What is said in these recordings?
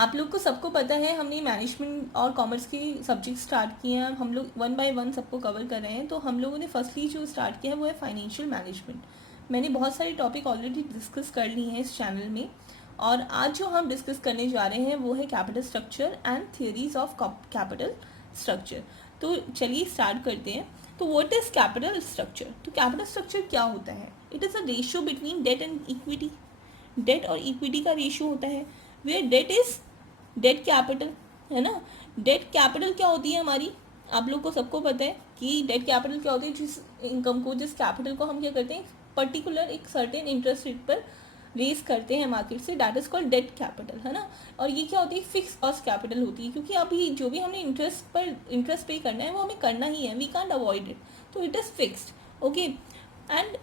आप लोग को सबको पता है हमने मैनेजमेंट और कॉमर्स के सब्जेक्ट स्टार्ट किए हैं, हम लोग वन बाय वन सबको कवर कर रहे हैं। तो हम लोगों ने फर्स्टली जो स्टार्ट किया है वो है फाइनेंशियल मैनेजमेंट। मैंने बहुत सारे टॉपिक ऑलरेडी डिस्कस कर लिए हैं इस चैनल में, और आज जो हम डिस्कस करने जा रहे हैं वो है capital structure and theories of capital structure. तो चलिए स्टार्ट करते हैं। तो व्हाट इज कैपिटल स्ट्रक्चर? तो कैपिटल स्ट्रक्चर क्या होता है? It is a ratio between debt and equity. Debt और इक्विटी का रेशियो होता है, where debt is debt capital, है ना। डेट कैपिटल क्या होती है हमारी? आप लोग को सबको पता है कि डेट कैपिटल क्या होती है, जिस इनकम को, जिस कैपिटल को हम क्या करते हैं, पर्टिकुलर एक सर्टेन इंटरेस्ट रेट पर रेज करते हैं मार्केट से, that is called date capital, है ना। और ये क्या होती है? फिक्स कॉस्ट कैपिटल होती है, क्योंकि अभी जो भी हमने इंटरेस्ट पे करना है वो हमें करना ही है, वी कांट अवॉइड इट, तो it is fixed. Okay, and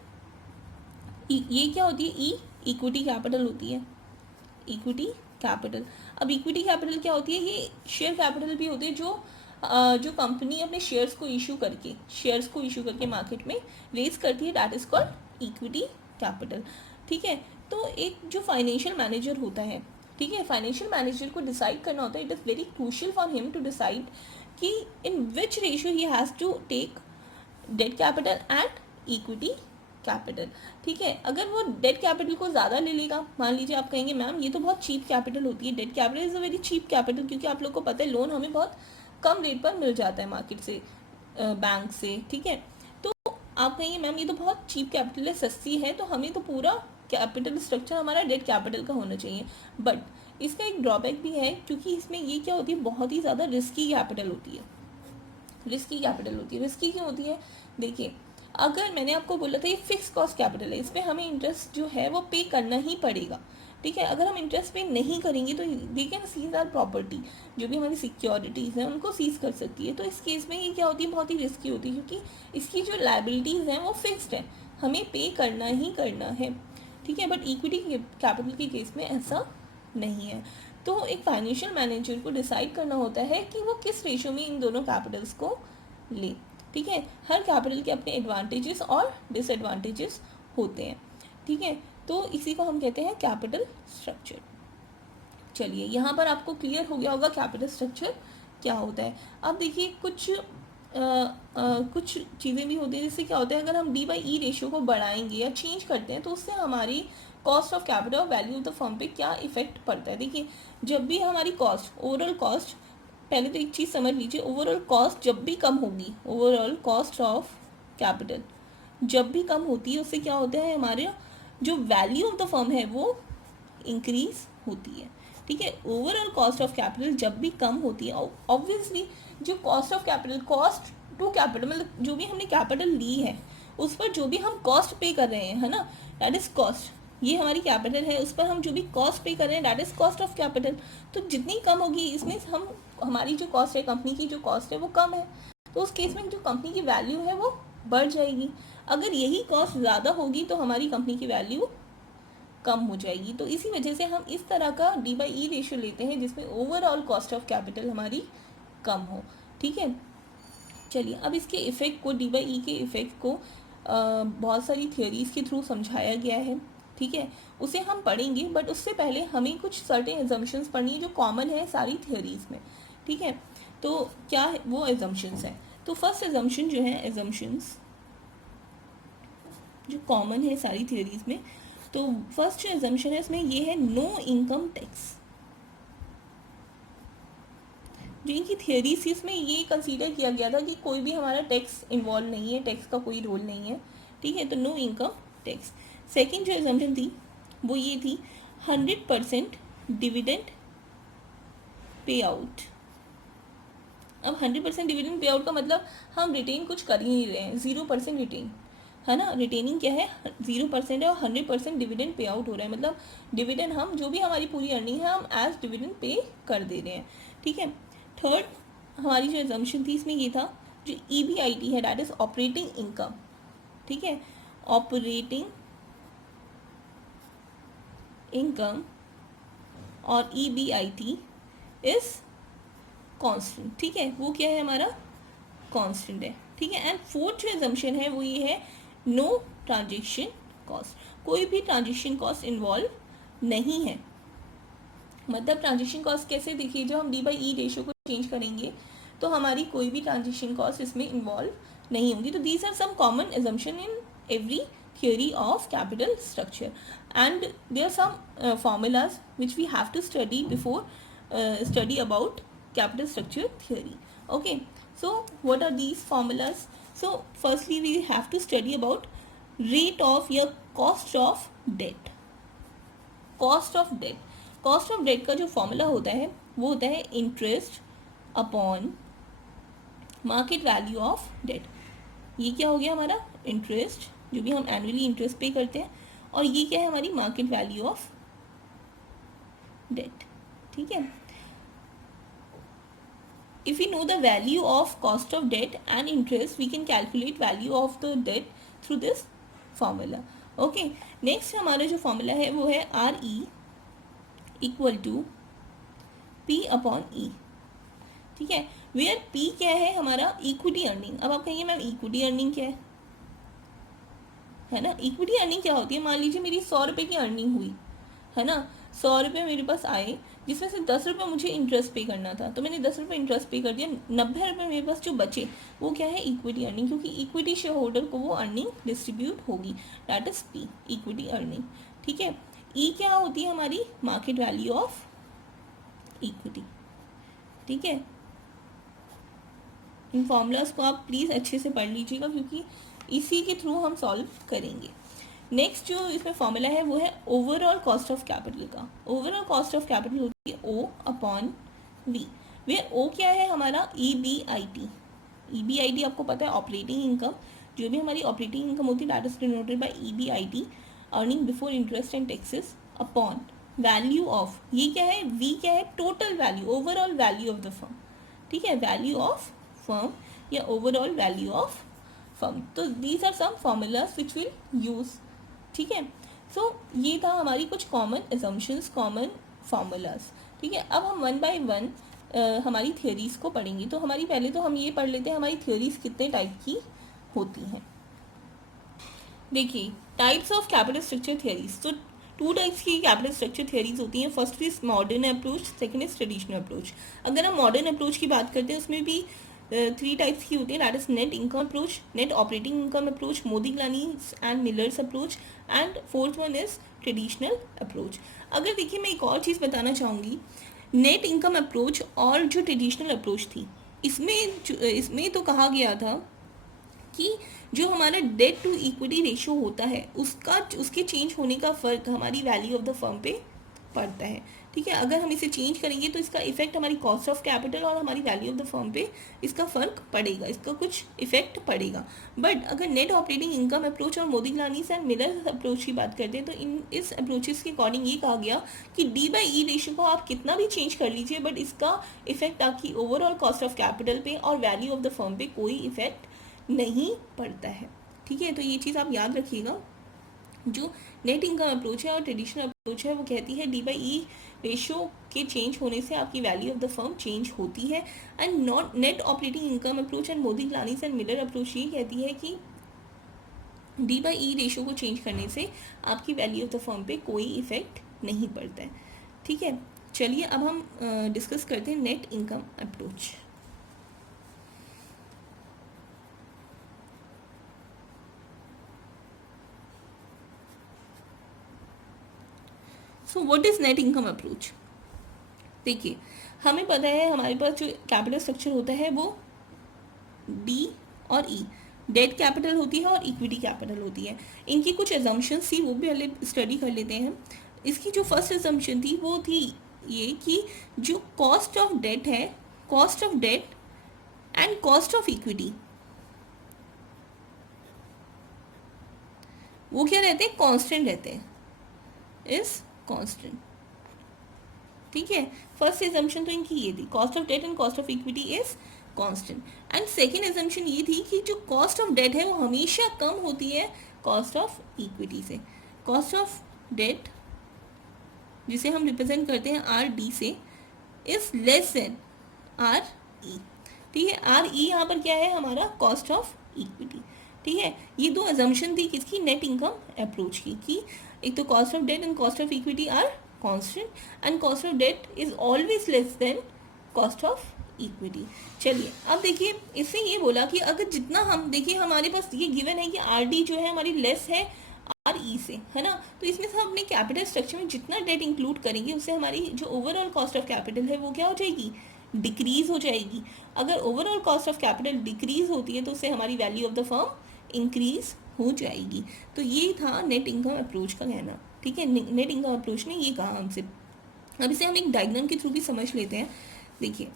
ये क्या होती है? इक्विटी कैपिटल होती है, इक्विटी कैपिटल। अब इक्विटी कैपिटल क्या होती है? ये शेयर कैपिटल भी होती है, जो कंपनी अपने शेयर्स को इशू करके मार्केट में रेज करती है, that is called equity capital. ठीक है। तो एक जो फाइनेंशियल मैनेजर होता है, ठीक है, फाइनेंशियल मैनेजर को डिसाइड करना होता है, it is very crucial for him to decide कि in which ratio he has to take debt capital and equity capital. ठीक है, अगर वो डेट कैपिटल को ज़्यादा ले लेगा, मान लीजिए आप कहेंगे मैम ये तो बहुत चीप कैपिटल होती है, debt capital is a very cheap capital, क्योंकि आप लोग को पता है लोन हमें बहुत कम रेट पर मिल जाता है मार्केट से, बैंक से। ठीक है, तो आप कहेंगे मैम ये तो बहुत चीप कैपिटल है, सस्ती है, तो हमें तो पूरा कैपिटल स्ट्रक्चर हमारा डेट कैपिटल का होना चाहिए। बट इसका एक ड्रॉबैक भी है, क्योंकि इसमें ये क्या होती है, बहुत ही ज़्यादा रिस्की कैपिटल होती है। रिस्की क्यों होती है? देखिए, अगर मैंने आपको बोला था ये फिक्स कॉस्ट कैपिटल है, इसमें हमें इंटरेस्ट जो है वो पे करना ही पड़ेगा। ठीक है, अगर हम इंटरेस्ट पे नहीं करेंगे तो they can seize our property, जो भी हमारी सिक्योरिटीज़ हैं उनको सीज कर सकती है। तो इस केस में ये क्या होती है, बहुत ही रिस्की होती है, क्योंकि इसकी जो लाइबिलिटीज़ हैं वो फिक्स्ड है, हमें पे करना ही करना है। ठीक है, बट इक्विटी कैपिटल के केस में ऐसा नहीं है। तो एक फाइनेंशियल मैनेजर को डिसाइड करना होता है कि वो किस रेशियो में इन दोनों कैपिटल्स को ले। ठीक है, हर कैपिटल के अपने एडवांटेजेस और डिसएडवांटेजेस होते हैं। ठीक है, तो इसी को हम कहते हैं कैपिटल स्ट्रक्चर। चलिए, यहाँ पर आपको क्लियर हो गया होगा कैपिटल स्ट्रक्चर क्या होता है। अब देखिए, कुछ चीज़ें भी होती हैं, जिससे क्या होता है, अगर हम D/E रेशियो को बढ़ाएंगे या चेंज करते हैं तो उससे हमारी कॉस्ट ऑफ कैपिटल और वैल्यू ऑफ द फर्म पे क्या इफेक्ट पड़ता है। देखिए, जब भी हमारी कॉस्ट, ओवरऑल कॉस्ट, पहले तो एक चीज़ समझ लीजिए, ओवरऑल कॉस्ट जब भी कम होगी, ओवरऑल कॉस्ट ऑफ कैपिटल जब भी कम होती है, उससे क्या होता है, हमारे जो वैल्यू ऑफ द फर्म है वो इंक्रीज होती है। ठीक है, ओवरऑल कॉस्ट ऑफ कैपिटल जब भी कम होती है, ऑब्वियसली जो cost of capital, cost to capital, मतलब जो भी हमने कैपिटल ली है उस पर जो भी हम कॉस्ट पे कर रहे हैं, है ना, दैट इज कॉस्ट। ये हमारी कैपिटल है, उस पर हम जो भी कॉस्ट पे कर रहे हैं that is cost of capital. तो जितनी कम होगी इसमें हमारी जो कॉस्ट है, कंपनी की जो कॉस्ट है वो कम है, तो उस केस में जो कंपनी की वैल्यू है वो बढ़ जाएगी। अगर यही कॉस्ट ज़्यादा होगी तो हमारी कंपनी की वैल्यू कम हो जाएगी। तो इसी वजह से हम इस तरह का D/E रेशियो लेते हैं, जिसमें ओवरऑल कॉस्ट ऑफ कैपिटल हमारी कम हो। ठीक है, चलिए, अब इसके इफ़ेक्ट को, D/E के इफ़ेक्ट को बहुत सारी थियोरीज़ के थ्रू समझाया गया है। ठीक है, उसे हम पढ़ेंगे, बट उससे पहले हमें कुछ सर्टेन एजम्पशंस पढ़नी है जो कॉमन है सारी थियोरीज़ में। ठीक है, तो क्या है वो एजम्पशंस हैं? तो फर्स्ट एजम्पशन जो है, एजम्पशंस जो कॉमन है सारी थियोरीज़ में, तो फर्स्ट जो एजम्पशन है इसमें ये है, नो इनकम टैक्स। जो इनकी थियोरीज थी इसमें ये कंसीडर किया गया था कि कोई भी हमारा टैक्स इन्वॉल्व नहीं है, टैक्स का कोई रोल नहीं है। ठीक है, तो नो इनकम टैक्स। सेकेंड जो एजम्पशन थी वो ये थी, 100% डिविडेंड पे आउट। अब 100% डिविडेंड पे आउट का मतलब हम रिटेन कुछ कर ही नहीं रहे हैं, 0% रिटेन, है ना। रिटेनिंग क्या है, 0% है, और 100% डिविडेंड पे आउट हो रहा है, मतलब डिविडेंड हम जो भी हमारी पूरी अर्निंग है हम एज डिविडेंड पे कर दे रहे हैं। ठीक है, थर्ड हमारी जो एजम्पशन थी इसमें ये था, जो EBIT है, दैट इज ऑपरेटिंग इनकम। ठीक है, ऑपरेटिंग इनकम और EBIT इज कांस्टेंट। ठीक है, वो क्या है, हमारा कांस्टेंट है। ठीक है, एंड फोर्थ जो एजम्पशन है वो ये है, नो ट्रांजेक्शन कॉस्ट, कोई भी ट्रांजेक्शन कॉस्ट इन्वॉल्व नहीं है। मतलब ट्रांजेक्शन कॉस्ट कैसे, देखिए जब हम D/E रेशो को चेंज करेंगे तो हमारी कोई भी ट्रांजेक्शन कॉस्ट इसमें इन्वॉल्व नहीं होंगी. तो these are some common assumption in every theory of capital structure, and there are some formulas which we have to study before study about capital structure theory. Okay, so what are these formulas? So firstly we have to study about rate of या cost of debt. cost of debt का जो formula होता है वो होता है interest upon market value of debt. ये क्या हो गया हमारा इंटरेस्ट, जो भी हम एनुअली इंटरेस्ट पे करते हैं, और ये क्या है हमारी मार्केट वैल्यू ऑफ डेट. ठीक है, if we know the value of cost of debt and interest, we can calculate value of the debt through this formula. Okay, next हमारा जो फॉर्मूला है वो है RE equal to P upon E. ठीक है, where P क्या है हमारा इक्विटी अर्निंग. अब आप कहिए मैम इक्विटी अर्निंग क्या है ना. इक्विटी अर्निंग क्या होती है, मान लीजिए मेरी 100 रुपये की अर्निंग हुई है ना, 100 रुपये मेरे पास आए, जिसमें से 10 रुपये मुझे इंटरेस्ट पे करना था, तो मैंने 10 रुपये इंटरेस्ट पे कर दिया. 90 रुपये मेरे पास जो बचे वो क्या है इक्विटी अर्निंग, क्योंकि इक्विटी शेयर होल्डर को वो अर्निंग डिस्ट्रीब्यूट होगी. That is P, equity earning. ठीक है, E क्या होती है हमारी मार्केट वैल्यू ऑफ इक्विटी. ठीक है, इन फॉर्मूलाज को आप प्लीज़ अच्छे से पढ़ लीजिएगा क्योंकि इसी के थ्रू हम सॉल्व करेंगे. नेक्स्ट जो इसमें फॉर्मूला है वो है ओवरऑल कॉस्ट ऑफ कैपिटल का. ओवरऑल कॉस्ट ऑफ कैपिटल होती है O upon V, where O क्या है हमारा EBIT. EBIT आपको पता है ऑपरेटिंग इनकम, जो भी हमारी ऑपरेटिंग इनकम होती है that is denoted by EBIT, earning before interest and taxes, upon value of, ये क्या है V क्या है total value, overall value of the firm. ठीक है, वैल्यू ऑफ फर्म या ओवरऑल वैल्यू ऑफ फर्म. तो these are some formulas which will use. ठीक है, सो ये था हमारी कुछ कॉमन एजम्पशंस, कॉमन फार्मूलाज. ठीक है, अब हम वन बाय वन हमारी थियोरीज को पढ़ेंगे. तो हमारी पहले तो हम ये पढ़ लेते हैं हमारी थियोरीज कितने टाइप की होती हैं. देखिए types of capital structure theories. तो 2 टाइप्स की कैपिटल स्ट्रक्चर थियोरीज होती हैं. First is modern approach, second is traditional approach. अगर हम मॉडर्न अप्रोच की बात करते हैं उसमें भी 3 टाइप्स की होती है. That is net income approach, net operating income approach, Modigliani and Miller's approach, and fourth one is traditional approach. अगर देखिए मैं एक और चीज़ बताना चाहूँगी, नेट इनकम अप्रोच और जो ट्रेडिशनल अप्रोच थी इसमें तो कहा गया था कि जो हमारा डेट टू इक्विटी रेशियो होता है उसके चेंज होने का फ़र्क हमारी वैल्यू ऑफ द फर्म पे पड़ता है. ठीक है, अगर हम इसे चेंज करेंगे तो इसका इफेक्ट हमारी कॉस्ट ऑफ कैपिटल और हमारी वैल्यू ऑफ द फर्म पे इसका फ़र्क पड़ेगा, इसका कुछ इफेक्ट पड़ेगा. बट अगर नेट ऑपरेटिंग इनकम अप्रोच और मोदिग्लानी एंड मिलर अप्रोच की बात करते हैं तो इस अप्रोचेस के अकॉर्डिंग ये कहा गया कि D/E रेशियो को आप कितना भी चेंज कर लीजिए बट इसका इफेक्ट आपकी ओवरऑल कॉस्ट ऑफ कैपिटल पे और वैल्यू ऑफ द फर्म पे कोई इफेक्ट नहीं पड़ता है. ठीक है, तो ये चीज़ आप याद रखिएगा. जो नेट इनकम अप्रोच है और ट्रेडिशनल अप्रोच है वो कहती है D/E रेशियो के चेंज होने से आपकी value of the firm change होती है. And not net operating income approach and Modigliani and Miller approach ये कहती है कि D/E रेशियो को चेंज करने से आपकी वैल्यू ऑफ द फर्म पे कोई इफेक्ट नहीं पड़ता है. ठीक है, चलिए अब हम डिस्कस करते हैं net income approach. So what is net income approach. देखिए हमें पता है हमारे पास जो कैपिटल स्ट्रक्चर होता है वो D और E, डेट कैपिटल होती है और इक्विटी कैपिटल होती है. इनकी कुछ एजम्पशंस थी वो भी पहले स्टडी कर लेते हैं. इसकी जो फर्स्ट एजम्पशन थी वो थी ये कि जो कॉस्ट ऑफ डेट है, cost of debt and cost of equity वो क्या रहते हैं, कांस्टेंट रहते हैं, इज कांस्टेंट. ठीक है, फर्स्ट एजम्पशन तो इनकी ये थी, cost of debt and cost of equity is constant. And second assumption ये थी कि जो कॉस्ट ऑफ डेट है वो हमेशा कम होती है कॉस्ट ऑफ इक्विटी से. कॉस्ट ऑफ डेट जिसे हम रिप्रेजेंट करते हैं RD से इज लेस देन RE. ठीक है, RE यहाँ पर क्या है हमारा कॉस्ट ऑफ इक्विटी. ठीक है, ये 2 एजम्पशन थी किसकी, नेट इनकम अप्रोच की, कि एक तो cost of debt and cost of equity are constant and cost of debt is always less than cost of equity. चलिए अब देखिए इससे ये बोला कि अगर जितना हम देखिए हमारे पास ये गिवन है कि आर डी जो है हमारी लेस है आर ई से, है ना, तो इसमें से हम अपने कैपिटल स्ट्रक्चर में जितना डेट इंक्लूड करेंगे उससे हमारी जो ओवरऑल कॉस्ट ऑफ कैपिटल है वो क्या हो जाएगी, डिक्रीज हो जाएगी। अगर overall cost of capital decrease होती है तो उससे हमारी value of the firm increase हो जाएगी। तो ये था नेट इनकम अप्रोच का कहना, ठीक है। नेट इनकम अप्रोच ने ये कहा हमसे। अब इसे हम एक डायग्राम के थ्रू भी समझ लेते हैं। देखिए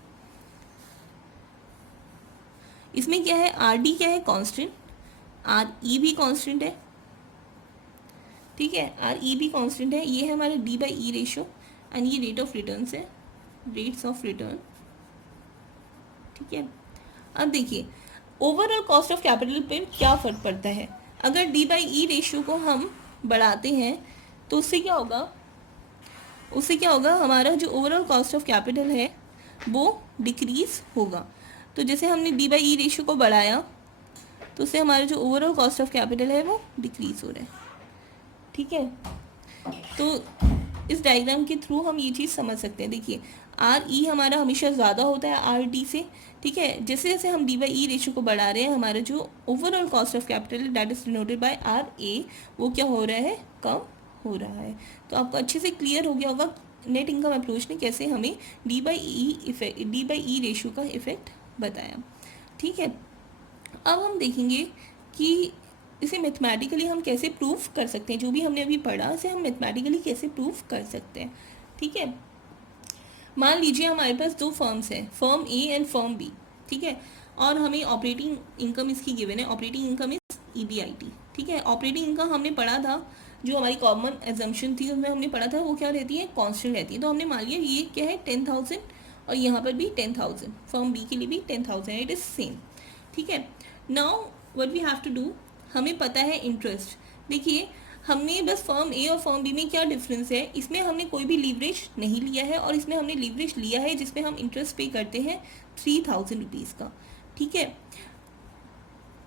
इसमें क्या है, आर डी क्या है, कांस्टेंट, आर ई भी कांस्टेंट है, ठीक है, आर ई भी कांस्टेंट है। ये है हमारा D by E ratio and ये रेट ऑफ रिटर्न है, रेट्स ऑफ रिटर्न, ठीक है। अब देखिए ओवरऑल कॉस्ट ऑफ कैपिटल पे क्या फर्क पड़ता है। अगर डी बाई ई रेशियो को हम बढ़ाते हैं तो उससे क्या होगा, उससे क्या होगा, हमारा जो ओवरऑल कॉस्ट ऑफ कैपिटल है वो डिक्रीज होगा। तो जैसे हमने डी बाई ई रेशियो को बढ़ाया तो उससे हमारा जो ओवरऑल कॉस्ट ऑफ कैपिटल है वो डिक्रीज हो रहा है, ठीक है। तो इस डायग्राम के थ्रू हम ये चीज़ समझ सकते हैं। देखिए आर ई हमारा हमेशा ज़्यादा होता है आर डी से, ठीक है। जैसे जैसे हम डी बाई ई रेशियो को बढ़ा रहे हैं हमारा जो overall cost of capital that is denoted by R A वो क्या हो रहा है, कम हो रहा है। तो आपको अच्छे से क्लियर हो गया होगा नेट इनकम अप्रोच ने कैसे हमें डी बाई ई रेशियो का इफेक्ट बताया, ठीक है। अब हम देखेंगे कि इसे मैथमेटिकली हम कैसे प्रूफ कर सकते हैं। जो भी हमने अभी पढ़ा उसे हम मैथमेटिकली कैसे प्रूफ कर सकते हैं, ठीक है। मान लीजिए हमारे पास दो फर्म्स हैं, firm A and firm B, ठीक है, और हमें ऑपरेटिंग इनकम इसकी गिवन है, ऑपरेटिंग इनकम इज EBIT, ठीक है। ऑपरेटिंग इनकम हमने पढ़ा था, जो हमारी कॉमन एजम्पशन थी उसमें हमने पढ़ा था वो क्या रहती है, कांस्टेंट रहती है। तो हमने मान लिया ये क्या है 10,000 और यहाँ पर भी 10,000, फर्म बी के लिए भी 10,000, इट इज़ सेम, ठीक है। Now what we have to do, हमें पता है इंटरेस्ट। देखिए हमने बस फर्म ए और फर्म बी में क्या डिफरेंस है, इसमें हमने कोई भी लीवरेज नहीं लिया है और इसमें हमने लीवरेज लिया है जिसमें हम इंटरेस्ट पे करते हैं 3,000 रुपीज़ का, ठीक है।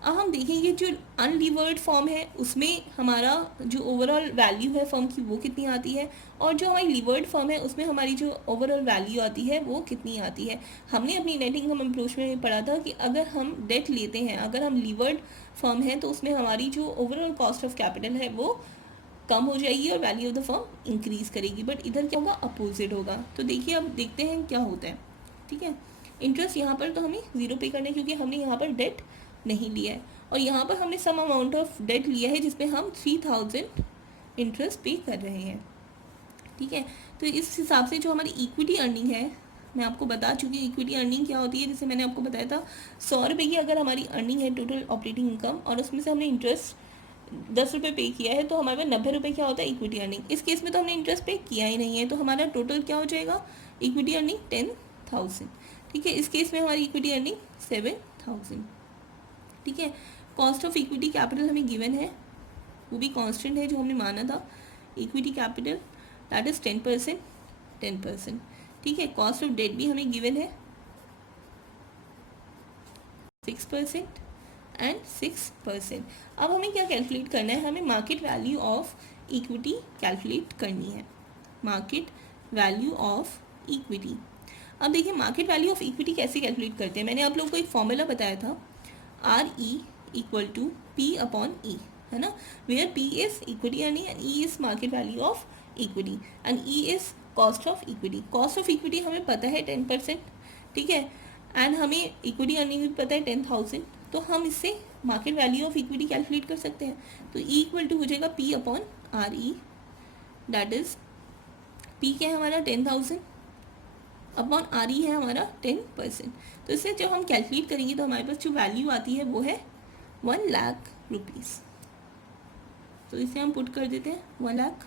अब हम देखेंगे जो अनलीवर्ड फॉर्म है उसमें हमारा जो ओवरऑल वैल्यू है फर्म की वो कितनी आती है, और जो हमारी लीवर्ड फर्म है उसमें हमारी जो ओवरऑल वैल्यू आती है वो कितनी आती है। हमने अपनी नेट इनकम अप्रोच में पढ़ा था कि अगर हम डेट लेते हैं, अगर हम लीवर्ड फर्म है तो उसमें हमारी जो ओवरऑल कॉस्ट ऑफ कैपिटल है वो कम हो जाएगी और value of the firm increase करेगी। बट इधर क्या होगा, अपोजिट होगा। तो देखिए अब देखते हैं क्या होता है, ठीक है। इंटरेस्ट यहाँ पर तो हमें 0 पे करना है क्योंकि हमने यहाँ पर डेट नहीं लिया है, और यहाँ पर हमने सम अमाउंट ऑफ डेट लिया है जिसमें हम 3,000 इंटरेस्ट पे कर रहे हैं, ठीक है। तो इस हिसाब से जो हमारी इक्विटी अर्निंग है, मैं आपको बता चुकी हूँ इक्विटी अर्निंग क्या होती है। जैसे मैंने आपको बताया था 100 रुपये की अगर हमारी अर्निंग है टोटल ऑपरेटिंग इनकम और उसमें से हमने इंटरेस्ट 10 रुपये पे किया है तो हमारे पास 90 रुपये क्या होता है, इक्विटी अर्निंग। इस केस में तो हमने इंटरेस्ट पे किया ही नहीं है तो हमारा टोटल क्या हो जाएगा, इक्विटी अर्निंग 10,000, ठीक है। इस केस में हमारी इक्विटी अर्निंग 7,000, ठीक है। कॉस्ट ऑफ इक्विटी कैपिटल हमें गिवन है, वो भी कांस्टेंट है जो हमने माना था। इक्विटी कैपिटल दैट इज 10%, ठीक है। कॉस्ट ऑफ डेट भी हमें गिवन है 6% एंड 6%। अब हमें क्या कैलकुलेट करना है, हमें market value of equity calculate करनी है, मार्केट वैल्यू ऑफ इक्विटी। अब देखिए मार्केट वैल्यू ऑफ इक्विटी कैसे कैलकुलेट करते हैं। मैंने आप लोगों को एक फॉर्मूला बताया था, RE equal to P upon E, है ना, where P is equity earning and E is market value of equity and E is cost of equity. Cost of equity हमें पता है 10%, ठीक है, एंड हमें इक्विटी अर्निंग भी पता है 10,000, तो हम इससे market value of equity calculate कर सकते हैं। तो E इक्वल टू हो जाएगा P upon RE, that is P क्या है हमारा 10,000 अपॉन RE है हमारा 10%। तो इससे जब हम कैलकुलेट करेंगे तो हमारे पास जो वैल्यू आती है वो है 1 लाख रुपीज़। तो इसे हम पुट कर देते हैं 1 लाख,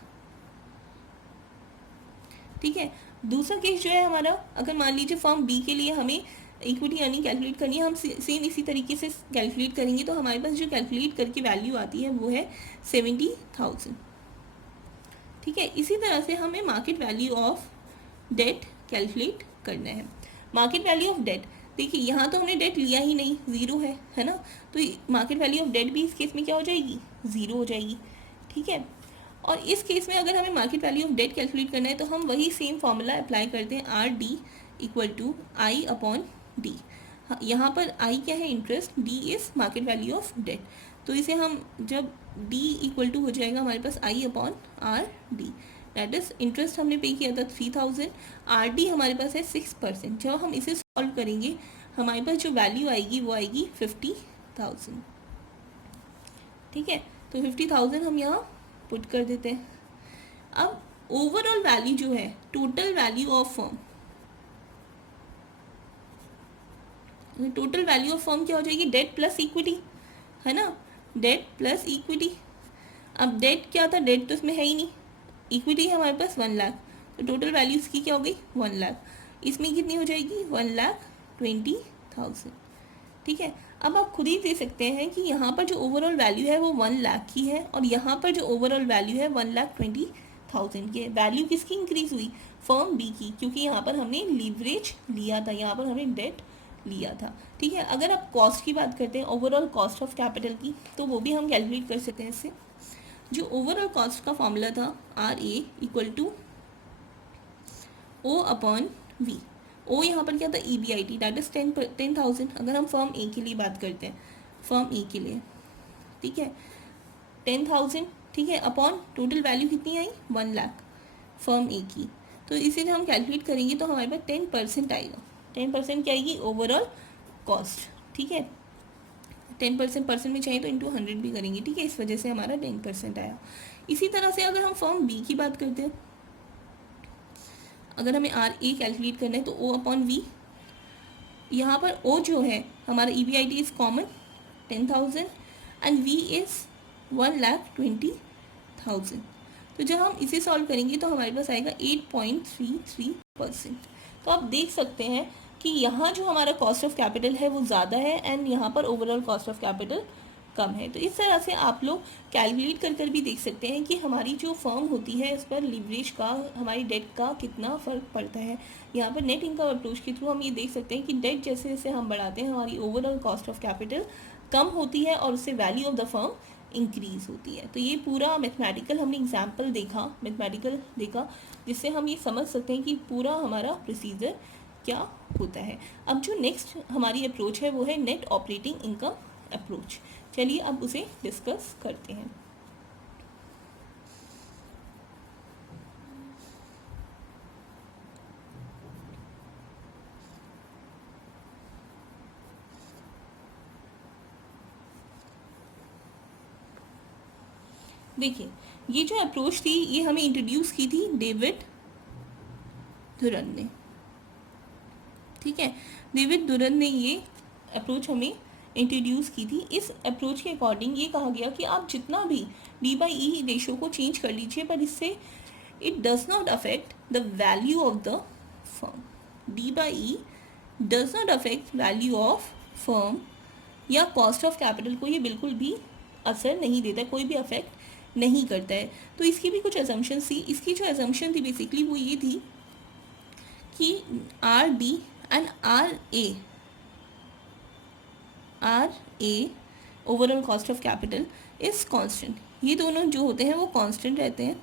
ठीक है। दूसरा केस जो है हमारा, अगर मान लीजिए फॉर्म बी के लिए हमें इक्विटी अर्निंग कैलकुलेट करनी है, हम सेम इसी तरीके से कैलकुलेट करेंगे तो हमारे पास जो कैलकुलेट करके वैल्यू आती है वो है 70,000, ठीक है। इसी तरह से हमें market value of debt calculate करना है। मार्केट वैल्यू ऑफ डेट, देखिए यहाँ तो हमने डेट लिया ही नहीं, 0 है ना, तो मार्केट वैल्यू ऑफ डेट भी इस केस में क्या हो जाएगी, 0 हो जाएगी, ठीक है। और इस केस में अगर हमें market value of debt calculate करना है तो हम वही सेम फॉर्मूला अप्लाई करते हैं, R D equal to I upon D. यहाँ पर आई क्या है, interest, D is market value of debt. तो इसे हम जब डी इक्वल टू हो जाएगा हमारे पास I upon R D, that is interest हमने पे किया था 3000, आर डी हमारे पास है 6%। जब हम इसे सॉल्व करेंगे हमारे पास जो वैल्यू आएगी वो आएगी 50,000। ठीक है, तो 50,000 हम यहाँ पुट कर देते हैं। अब ओवरऑल वैल्यू जो है, total value of firm, total value of firm क्या हो जाएगी, डेट प्लस इक्विटी, है ना, डेट प्लस इक्विटी। अब डेट क्या था, डेट तो इसमें है ही नहीं, इक्विटी है हमारे पास 1 लाख, तो टोटल वैल्यू इसकी क्या हो गई 1 लाख, इसमें कितनी हो जाएगी 1,20,000। ठीक है, अब आप खुद ही दे सकते हैं कि यहाँ पर जो ओवरऑल वैल्यू है वो 1 लाख की है और यहाँ पर जो ओवरऑल वैल्यू है 1,20,000 की है। वैल्यू किसकी इंक्रीज हुई, फर्म बी की, क्योंकि यहाँ पर हमने लीवरेज लिया था, यहाँ पर हमने डेट लिया था। ठीक है, अगर आप कॉस्ट की बात करते हैं, ओवरऑल कॉस्ट ऑफ कैपिटल की, तो वो भी हम कैलकुलेट कर सकते हैं इससे। जो ओवरऑल कॉस्ट का फॉर्मूला था, R A equal to O upon V. O यहाँ पर क्या था, E B I T, that is 10,000। अगर हम फर्म ए के लिए बात करते हैं, फर्म ए के लिए, ठीक है, 10,000, ठीक है, अपॉन टोटल वैल्यू कितनी आई 1 लाख फर्म ए की। तो इसे हम कैलकुलेट करेंगे तो हमारे पास 10% आएगा। 10% क्या आएगी, ओवरऑल कॉस्ट। ठीक है, 10% परसेंट में चाहिए तो इंटू 100 भी करेंगे। ठीक है, इस वजह से हमारा 10% आया। इसी तरह से अगर हम फर्म बी की बात करते हैं, अगर हमें आर ए कैलकुलेट करना है तो ओ अपॉन वी, यहाँ पर ओ जो है हमारा E B I T is common 10,000 and V is 1,20,000। तो जब हम इसे सॉल्व करेंगे तो हमारे पास आएगा 8.33%। तो आप देख सकते हैं कि यहाँ जो हमारा कॉस्ट ऑफ कैपिटल है वो ज़्यादा है एंड यहाँ पर ओवरऑल कॉस्ट ऑफ कैपिटल कम है। तो इस तरह से आप लोग कैलकुलेट कर भी देख सकते हैं कि हमारी जो फर्म होती है उस पर लिवरेज का, हमारी डेट का कितना फ़र्क पड़ता है। यहाँ पर नेट इनकम अप्रोच के थ्रू हम ये देख सकते हैं कि डेट जैसे जैसे हम बढ़ाते हैं हमारी ओवरऑल कॉस्ट ऑफ कैपिटल कम होती है और उससे value of the firm increase होती है। तो ये पूरा मैथमेटिकल हमने एग्जाम्पल देखा, मैथमेटिकल देखा, जिससे हम ये समझ सकते हैं कि पूरा हमारा प्रोसीजर क्या होता है। अब जो नेक्स्ट हमारी अप्रोच है वो है नेट ऑपरेटिंग इनकम अप्रोच। चलिए अब उसे डिस्कस करते हैं। देखिए, ये जो अप्रोच थी ये हमें इंट्रोड्यूस की थी डेविड दुरन ने। ठीक है, डेविड दुरन ने ये अप्रोच हमें इंट्रोड्यूस की थी। इस अप्रोच के अकॉर्डिंग ये कहा गया कि आप जितना भी डी बाई ई रेशो को चेंज कर लीजिए पर इससे it does not affect the value of the firm. D by E does not affect value of firm या कॉस्ट ऑफ कैपिटल को ये बिल्कुल भी असर नहीं देता, कोई भी अफेक्ट नहीं करता है। तो इसकी भी कुछ एजम्पशन थी। इसकी जो एजम्पशन थी बेसिकली वो ये थी कि R D and R A overall cost of capital is constant. ये दोनों जो होते हैं वो कांस्टेंट रहते हैं,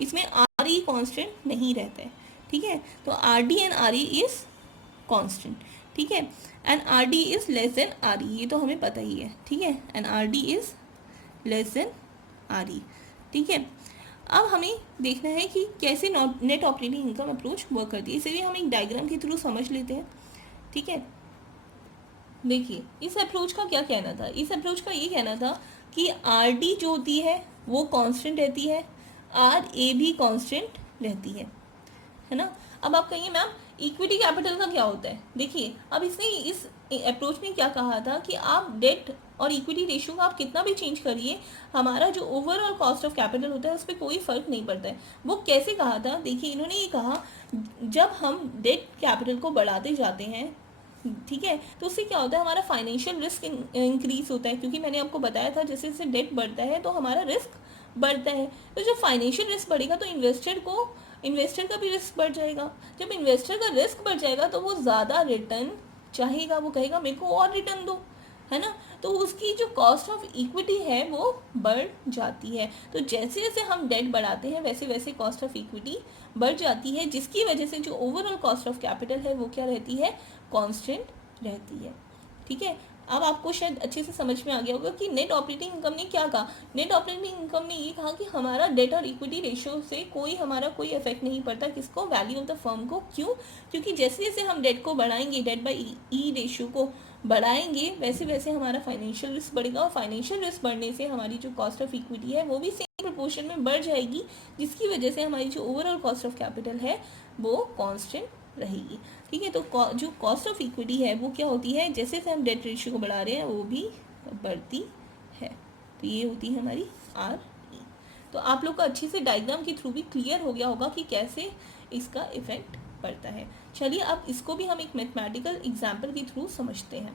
इसमें आर ई कांस्टेंट नहीं रहता है। ठीक है, तो are D and R E is constant. ठीक है, and R D is less than R E, ये तो हमें पता ही है। ठीक है, and R D is less than R E. ठीक है, अब हमें देखना है कि कैसे net operating income approach work करती है। इसलिए हम एक डायग्राम के थ्रू समझ लेते हैं। ठीक है, देखिए इस अप्रोच का क्या कहना था। इस अप्रोच का ये कहना था कि आर डी जो होती है वो कांस्टेंट रहती है, आर ए भी कांस्टेंट रहती है ना। अब आप कहिए मैम इक्विटी कैपिटल का क्या होता है। देखिए अब इसने इस अप्रोच में क्या कहा था कि आप डेट और इक्विटी रेशियो का आप कितना भी चेंज करिए, हमारा जो ओवरऑल कॉस्ट ऑफ कैपिटल होता है उस पर कोई फर्क नहीं पड़ता है। वो कैसे कहा था, देखिए इन्होंने ये कहा जब हम डेट कैपिटल को बढ़ाते जाते हैं, ठीक है, तो उससे क्या होता है हमारा फाइनेंशियल रिस्क इंक्रीज होता है, क्योंकि मैंने आपको बताया था जैसे जैसे डेट बढ़ता है तो हमारा रिस्क बढ़ता है। तो जब फाइनेंशियल रिस्क बढ़ेगा तो इन्वेस्टर का भी रिस्क बढ़ जाएगा। जब इन्वेस्टर का रिस्क बढ़ जाएगा तो वो ज़्यादा रिटर्न चाहेगा, वो कहेगा मेरे को और रिटर्न दो, है ना। तो उसकी जो कॉस्ट ऑफ इक्विटी है वो बढ़ जाती है। तो जैसे जैसे हम डेट बढ़ाते हैं वैसे वैसे कॉस्ट ऑफ इक्विटी बढ़ जाती है, जिसकी वजह से जो ओवरऑल कॉस्ट ऑफ कैपिटल है वो क्या रहती है, कांस्टेंट रहती है। ठीक है, अब आपको शायद अच्छे से समझ में आ गया होगा कि नेट ऑपरेटिंग इनकम ने क्या कहा। नेट ऑपरेटिंग इनकम ने ये कहा कि हमारा डेट और इक्विटी रेशियो से हमारा कोई इफेक्ट नहीं पड़ता, किसको, वैल्यू ऑफ द फर्म को। क्यों? क्योंकि जैसे जैसे हम डेट को बढ़ाएंगे, डेट बाई ई रेशियो को बढ़ाएंगे, वैसे वैसे हमारा फाइनेंशियल रिस्क बढ़ेगा, और फाइनेंशियल रिस्क बढ़ने से हमारी जो कॉस्ट ऑफ इक्विटी है वो भी सेम प्रोपोर्शन में बढ़ जाएगी, जिसकी वजह से हमारी जो ओवरऑल कॉस्ट ऑफ कैपिटल है वो कांस्टेंट रहेगी। ठीक है, तो जो कॉस्ट ऑफ इक्विटी है वो क्या होती है, जैसे जैसे हम डेट रेशियो को बढ़ा रहे हैं वो भी बढ़ती है। तो ये होती है हमारी आर ई। तो आप लोग को अच्छे से डायग्राम के थ्रू भी क्लियर हो गया होगा कि कैसे इसका इफेक्ट पड़ता है। चलिए अब इसको भी हम एक मैथमेटिकल एग्जाम्पल के थ्रू समझते हैं।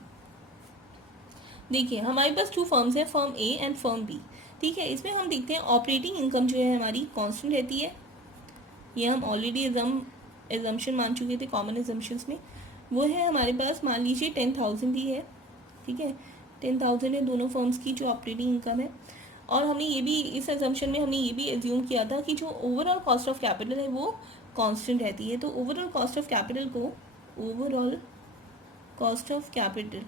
देखिए हमारे पास 2 फर्म्स हैं, firm A and firm B. ठीक है, इसमें हम देखते हैं ऑपरेटिंग इनकम जो है हमारी कांस्टेंट रहती है। ये हम ऑलरेडी एजम्पशन मान चुके थे कॉमन एजम्पशंस में। वो है हमारे पास, मान लीजिए 10,000 दी है। ठीक है, 10,000 है दोनों फर्म्स की जो ऑपरेटिंग इनकम है। और हमने ये भी, इस एजम्पशन में हमने ये भी एज्यूम किया था कि जो ओवरऑल कॉस्ट ऑफ कैपिटल है वो कांस्टेंट रहती है। तो ओवरऑल कॉस्ट ऑफ कैपिटल को, ओवरऑल कॉस्ट ऑफ कैपिटल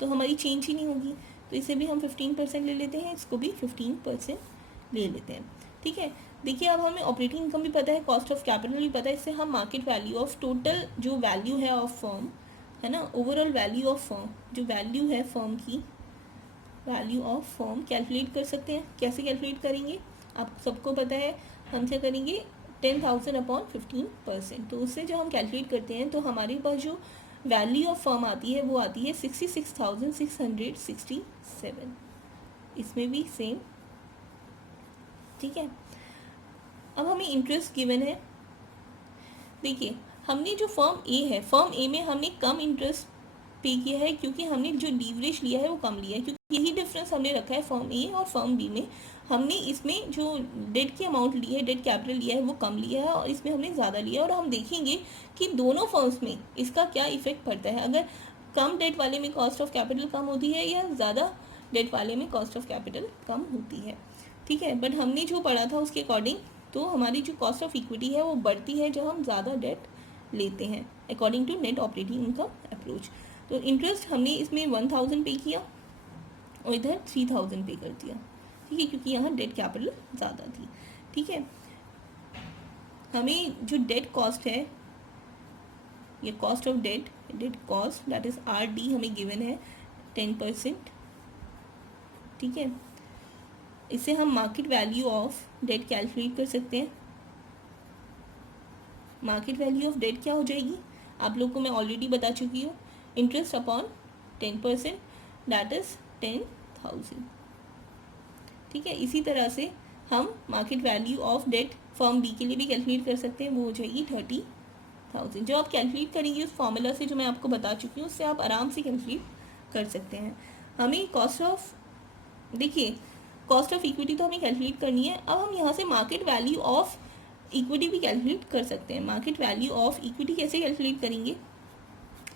तो हमारी चेंज ही नहीं होगी, तो इसे भी हम 15% ले लेते हैं, इसको भी 15% ले लेते हैं। ठीक है, देखिए अब हमें ऑपरेटिंग इनकम भी पता है, कॉस्ट ऑफ कैपिटल भी पता है, इससे हम मार्केट वैल्यू ऑफ, टोटल जो वैल्यू है ऑफ फर्म है ना, ओवरऑल वैल्यू ऑफ फर्म, जो वैल्यू है फर्म की, वैल्यू ऑफ फर्म कैलकुलेट कर सकते हैं। कैसे कैलकुलेट करेंगे, आप सबको पता है, हम क्या करेंगे, 10,000 अपॉन 15%। तो उससे जो हम कैलकुलेट करते हैं तो हमारे पास जो वैल्यू ऑफ फर्म आती है वो आती है 66,667। इसमें भी सेम। ठीक है, अब हमें इंटरेस्ट गिवन है। देखिए हमने जो फर्म ए है, फर्म ए में हमने कम इंटरेस्ट पे किया है क्योंकि हमने जो लीवरेज लिया है वो कम लिया है, क्योंकि यही डिफरेंस हमने रखा है फर्म ए और फर्म बी में। हमने इसमें जो डेट की अमाउंट ली है, डेट कैपिटल लिया है वो कम लिया है, और इसमें हमने ज़्यादा लिया है। और हम देखेंगे कि दोनों फर्म्स में इसका क्या इफेक्ट पड़ता है, अगर कम डेट वाले में कॉस्ट ऑफ कैपिटल कम होती है या ज़्यादा डेट वाले में कॉस्ट ऑफ कैपिटल कम होती है। ठीक है, बट हमने जो पढ़ा था उसके अकॉर्डिंग तो हमारी जो कॉस्ट ऑफ इक्विटी है वो बढ़ती है जब हम ज़्यादा डेट लेते हैं, according to net operating income approach. तो इंटरेस्ट हमने इसमें 1,000 पे किया और इधर 3,000 पे कर दिया। ठीक है, क्योंकि यहाँ डेट कैपिटल ज़्यादा थी। ठीक है, हमें जो डेट कॉस्ट है, ये cost of debt, debt cost that is R D हमें गिवन है 10%। ठीक है, इससे हम market value of debt calculate कर सकते हैं। मार्केट वैल्यू ऑफ डेट क्या हो जाएगी, आप लोग को मैं ऑलरेडी बता चुकी हूँ, इंटरेस्ट अपॉन 10% दैट इज 10,000। ठीक है, इसी तरह से हम market value of debt firm B के लिए भी कैलकुलेट कर सकते हैं, वो हो जाएगी 30,000। जो आप कैलकुलेट करेंगे उस फॉर्मूला से जो मैं आपको बता चुकी हूँ उससे आप आराम से कैलकुलेट कर सकते हैं। हमें कॉस्ट ऑफ, देखिए कॉस्ट ऑफ इक्विटी तो हमें कैलकुलेट करनी है। अब हम यहाँ से मार्केट वैल्यू ऑफ इक्विटी भी कैलकुलेट कर सकते हैं। मार्केट वैल्यू ऑफ इक्विटी कैसे कैलकुलेट करेंगे,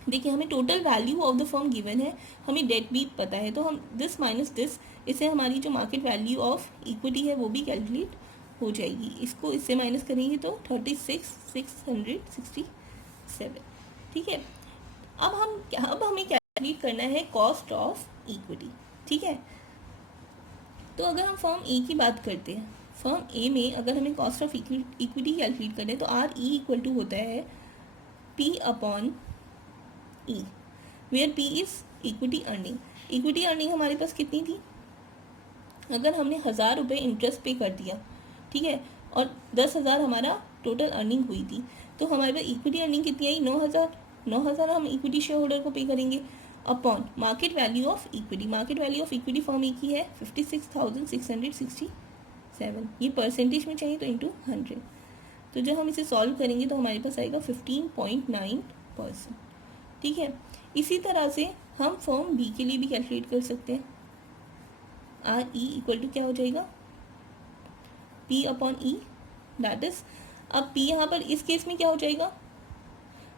देखिए हमें total value of the firm given है, हमें डेट भी पता है, तो हम दिस माइनस दिस, इससे हमारी जो मार्केट वैल्यू ऑफ इक्विटी है वो भी कैलकुलेट हो जाएगी। इसको इससे माइनस करेंगे तो 36,667। ठीक है, अब हमें कैलकुलेट करना है कॉस्ट ऑफ इक्विटी। ठीक है, तो अगर हम फर्म ए की बात करते हैं, फर्म ए में अगर हमें कॉस्ट ऑफ इक्विटी कैलकुलेट करें तो आर ई इक्वल टू होता है P upon E, where P is equity earning. Equity earning हमारे पास कितनी थी, अगर हमने 1,000 रुपये इंटरेस्ट पे कर दिया, ठीक है, और 10,000 हमारा टोटल अर्निंग हुई थी, तो हमारे पास इक्विटी अर्निंग कितनी आई, 9,000 हम इक्विटी शेयर होल्डर को पे करेंगे upon market value of equity. Market value of equity firm A की है 56,667, ये परसेंटेज में चाहिए तो इंटू 100। तो जब हम इसे सॉल्व करेंगे तो हमारे पास आएगा 15.9%। ठीक है, इसी तरह से हम फर्म बी के लिए भी कैलकुलेट कर सकते हैं। आर ई इक्वल टू क्या हो जाएगा, P upon E, that is, अब पी यहाँ पर इस केस में क्या हो जाएगा,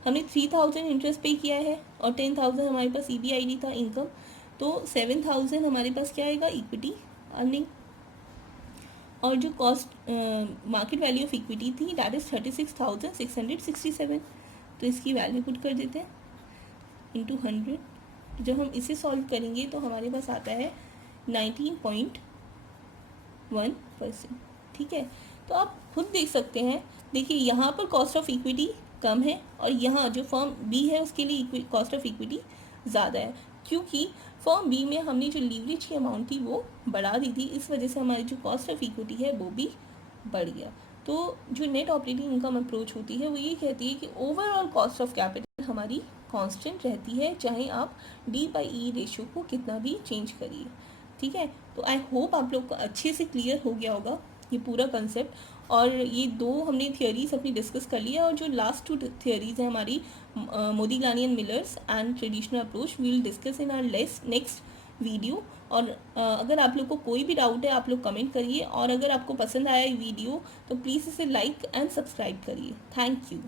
हमने 3,000 इंटरेस्ट पे किया है और 10,000 हमारे पास EBID था इनकम, तो 7,000 हमारे पास क्या आएगा इक्विटी अर्निंग, और जो cost market value of equity थी दैट इज़ 36,667। तो इसकी वैल्यू पुट कर देते हैं इंटू 100। जब हम इसे सॉल्व करेंगे तो हमारे पास आता है 19.1%। ठीक है, तो आप खुद देख सकते हैं, देखिए यहाँ पर कॉस्ट ऑफ इक्विटी कम है और यहाँ जो फर्म बी है उसके लिए कॉस्ट ऑफ इक्विटी ज़्यादा है, क्योंकि फर्म बी में हमने जो लीवरेज की अमाउंट थी वो बढ़ा दी थी, इस वजह से हमारी जो कॉस्ट ऑफ इक्विटी है वो भी बढ़ गया। तो जो नेट ऑपरेटिंग इनकम अप्रोच होती है वो ये कहती है कि ओवरऑल कॉस्ट ऑफ कैपिटल हमारी कांस्टेंट रहती है, चाहे आप D/E रेशियो को कितना भी चेंज करिए। ठीक है, तो आई होप आप लोग को अच्छे से क्लियर हो गया होगा ये पूरा कंसेप्ट, और ये दो हमने थियोरीज अपनी डिस्कस कर लिया, और जो लास्ट 2 थियोरीज हैं हमारी Modigliani and Miller's and traditional approach, we will discuss in our next video. और अगर आप लोग को कोई भी डाउट है आप लोग कमेंट करिए, और अगर आपको पसंद आया ये वीडियो तो प्लीज़ इसे लाइक एंड सब्सक्राइब करिए। Thank you.